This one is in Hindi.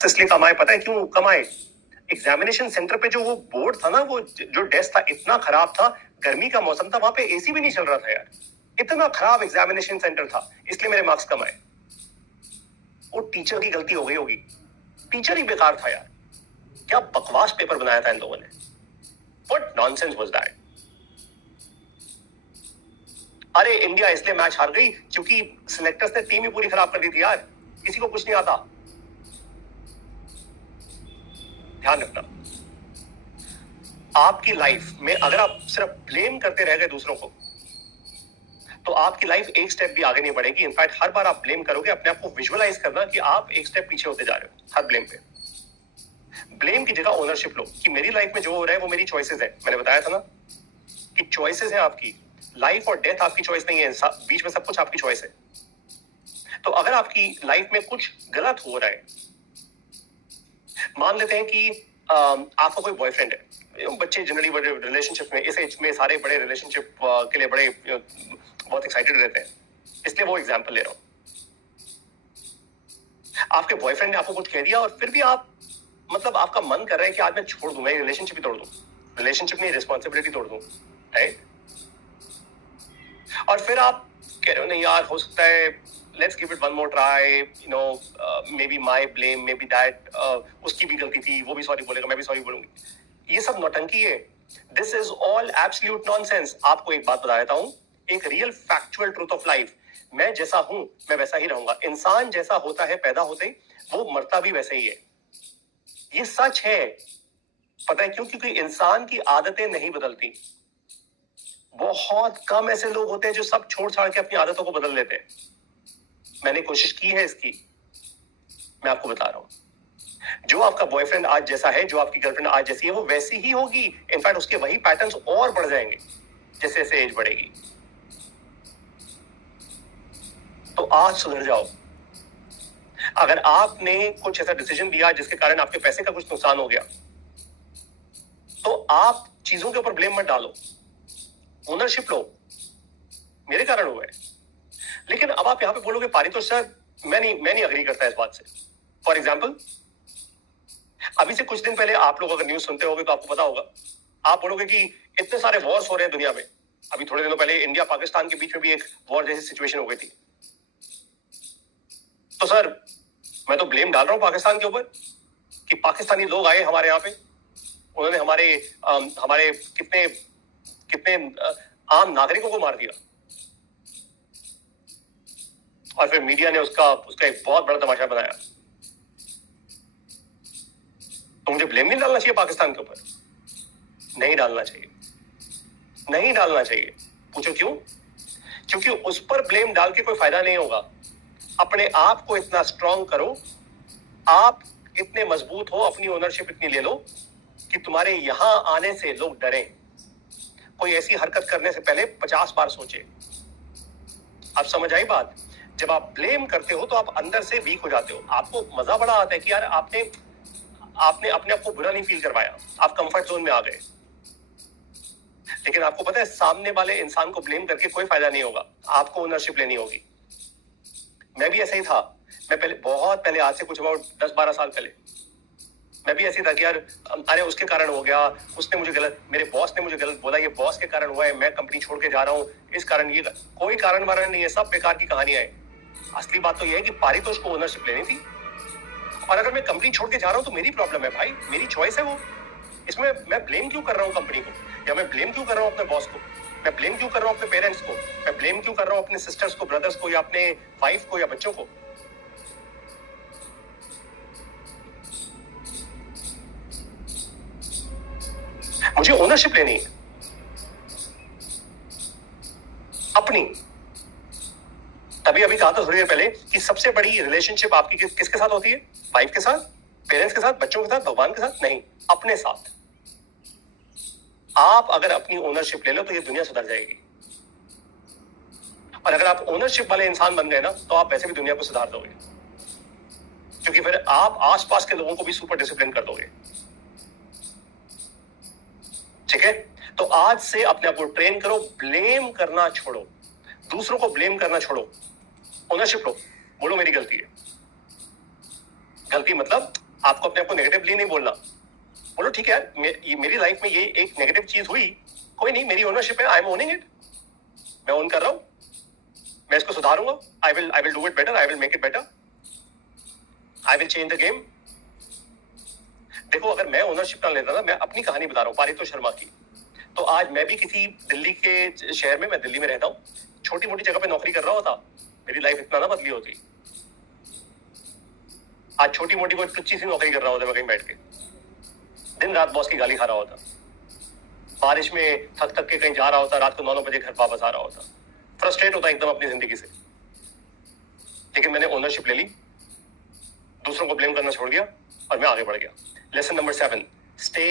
इसलिए कमाए, पता है क्यों कमाए? एग्जामिनेशन सेंटर पे जो वो बोर्ड था ना, वो जो डेस्क था इतना खराब था, गर्मी का मौसम था, वहां पे एसी भी नहीं चल रहा था यार। इतना खराब एग्जामिनेशन सेंटर था, इसलिए मेरे मार्क्स कम आए। वो टीचर की गलती हो गई होगी, टीचर ही बेकार था यार। क्या बकवास पेपर बनाया था इन लोगों ने। What nonsense was that. अरे इंडिया इसलिए मैच हार गई क्योंकि सिलेक्टर्स ने टीम ही पूरी खराब कर दी थी यार, किसी को कुछ नहीं आता। ध्यान रखना, आपकी लाइफ में अगर आप सिर्फ ब्लेम करते रह गए दूसरों को, तो आपकी लाइफ एक स्टेप भी आगे नहीं बढ़ेगी। इनफैक्ट हर बार आप ब्लेम करोगे, अपने आप को विजुअलाइज करना कि आप एक स्टेप पीछे होते जा रहे हो हर ब्लेम पे। ब्लेम की जगह ओनरशिप लो कि मेरी लाइफ में जो हो रहा है वो मेरी चॉइसेस है। मैंने बताया था ना कि चॉइसेस है आपकी, लाइफ और डेथ आपकी चॉइस नहीं है, बीच में सब कुछ आपकी चॉइस है। तो अगर आपकी लाइफ में कुछ गलत हो रहा है, मान लेते हैं कि आपका कोई बॉयफ्रेंड है, बच्चे जनरली बड़े रिलेशनशिप में, इस एज में सारे बड़े रिलेशनशिप के लिए बड़े बहुत एक्साइटेड रहते हैं, इसलिए वो एग्जांपल ले रहा हूं। आपके बॉयफ्रेंड ने आपको कुछ कह दिया और फिर भी आप मतलब आपका मन कर रहा है कि आज मैं छोड़ दूं, मैं रिलेशनशिप ही तोड़ दूं, रिलेशनशिप नहीं रिस्पॉन्सिबिलिटी तोड़ दूं, राइट? और फिर आप कह रहे हो नहीं यार, हो सकता है let's give it one more try, you know, may be my blame, may be that, उसकी भी गलती थी, वो भी सॉरी बोलेगा, मैं भी सॉरी बोलूंगी। ये सब नौटंकी है। This is all absolute nonsense. आपको एक बात बता देता हूं, एक real factual truth of life, मैं जैसा हूं मैं वैसा ही रहूंगा। इंसान जैसा होता है पैदा होते ही, वो मरता भी वैसे ही है। ये सच है। पता है क्यों? क्योंकि इंसान की आदतें नहीं बदलती। बहुत कम ऐसे लोग होते हैं जो सब छोड़ छाड़ के अपनी आदतों को बदल लेते हैं। मैंने कोशिश की है इसकी, मैं आपको बता रहा हूं। जो आपका बॉयफ्रेंड आज जैसा है, जो आपकी गर्लफ्रेंड आज जैसी है, वो वैसी ही होगी। इनफैक्ट उसके वही पैटर्न्स और बढ़ जाएंगे जैसे जैसे एज बढ़ेगी। तो आज सुधर जाओ। अगर आपने कुछ ऐसा डिसीजन लिया जिसके कारण आपके पैसे का कुछ नुकसान हो गया, तो आप चीजों के ऊपर ब्लेम मत डालो, ओनरशिप लो, मेरे कारण हुआ है। लेकिन अब आप यहां पे बोलोगे पारितोष सर, मैं नहीं अग्री करता इस बात से। फॉर एग्जाम्पल, अभी से कुछ दिन पहले आप लोग अगर न्यूज सुनते होगे तो आपको पता होगा, आप बोलोगे कि इतने सारे वॉर्स हो रहे हैं दुनिया में। अभी थोड़े दिनों पहले इंडिया पाकिस्तान के बीच में भी एक वॉर जैसी सिचुएशन हो गई थी। तो सर मैं तो ब्लेम डाल रहा हूं पाकिस्तान के ऊपर कि पाकिस्तानी लोग आए हमारे यहाँ पे, उन्होंने हमारे कितने कितने आम नागरिकों को मार दिया, और फिर मीडिया ने उसका एक बहुत बड़ा तमाशा बनाया। तो मुझे ब्लेम नहीं डालना चाहिए पाकिस्तान के ऊपर? नहीं डालना चाहिए, नहीं डालना चाहिए। पूछो क्यों? क्योंकि उस पर ब्लेम डाल के कोई फायदा नहीं होगा। अपने आप को इतना स्ट्रांग करो, आप इतने मजबूत हो, अपनी ओनरशिप इतनी ले लो कि तुम्हारे यहां आने से लोग डरें। कोई ऐसी हरकत करने से पहले 50 बार सोचे। अब समझ आई बात? जब आप ब्लेम करते हो तो आप अंदर से वीक हो जाते हो। आपको मजा बड़ा आता है कि यार आपने अपने आप को बुरा नहीं फील करवाया, आप कंफर्ट जोन में आ गए। लेकिन आपको पता है सामने वाले इंसान को ब्लेम करके कोई फायदा नहीं होगा, आपको ओनरशिप लेनी होगी। मैं भी ऐसा ही था। मैं पहले, बहुत पहले, आज से कुछ अबाउट 10-12 साल पहले, मैं भी ऐसी था कि यार अरे उसके कारण हो गया, उसने मुझे गलत, मेरे बॉस ने मुझे गलत बोला, ये बॉस के कारण हुआ है, मैं कंपनी छोड़ के जा रहा हूँ इस कारण। ये कोई कारण वारण नहीं है, सब बेकार की कहानियां है। असली बात तो ये है कि पारितोष को ओनरशिप लेनी थी, और अगर मैं कंपनी छोड़ के जा रहा हूं तो मेरी प्रॉब्लम है भाई, मेरी चॉइस है वो। इसमें मैं ब्लेम क्यों कर रहा हूं कंपनी को, या मैं ब्लेम क्यों कर रहा हूं अपने बॉस को, मैं ब्लेम क्यों कर रहा हूं अपने पेरेंट्स को, मैं ब्लेम क्यों कर रहा हूं अपने सिस्टर्स को, ब्रदर्स को, या अपने वाइफ को, या बच्चों को? मुझे ओनरशिप लेनी है अपनी। तभी अभी कहा था थोड़ी देर पहले कि सबसे बड़ी रिलेशनशिप आपकी किसके साथ होती है? वाइफ के साथ, पेरेंट्स के साथ, बच्चों के साथ, भगवान के साथ नहीं, अपने साथ। आप अगर अपनी ओनरशिप ले लो तो ये दुनिया सुधर जाएगी। और अगर आप ओनरशिप वाले इंसान बन गए ना, तो आप वैसे भी दुनिया को सुधार दोगे, क्योंकि फिर आप आसपास के लोगों को भी सुपर डिसिप्लिन कर दोगे। ठीक है? तो आज से अपने आप को ट्रेन करो, ब्लेम करना छोड़ो, दूसरों को ब्लेम करना छोड़ो, ओनरशिप लो। बोलो मेरी गलती है। गलती मतलब आपको अपने आप को नेगेटिवली नहीं बोलना। बोलो ठीक है यार, मेरी लाइफ में ये एक नेगेटिव चीज हुई, कोई नहीं, मेरी ओनरशिप है, आई एम ओनिंग इट, मैं ओन कर रहा हूं, मैं इसको सुधारूंगा, I will do it better, I will make it better, I will change the game. देखो अगर मैं ओनरशिप ना लेता था, मैं अपनी कहानी बता रहा हूँ पारितोष शर्मा की, तो आज मैं भी किसी दिल्ली के शहर में, मैं दिल्ली में रहता हूँ, छोटी मोटी जगह पे नौकरी कर रहा होता, मेरी लाइफ इतना ना बदली होती। आज छोटी मोटी कोई टुच्ची सी नौकरी कर रहा होता मैं कहीं बैठ के, दिन रात बॉस की गाली खा रहा होता, बारिश में थक थक के कहीं जा रहा होता, रात को 9 बजे घर वापस आ रहा होता, फ्रस्ट्रेट होता एकदम अपनी जिंदगी से। लेकिन मैंने ओनरशिप ले ली, दूसरों को ब्लेम करना छोड़ दिया और मैं आगे बढ़ गया। Lesson number 7, stay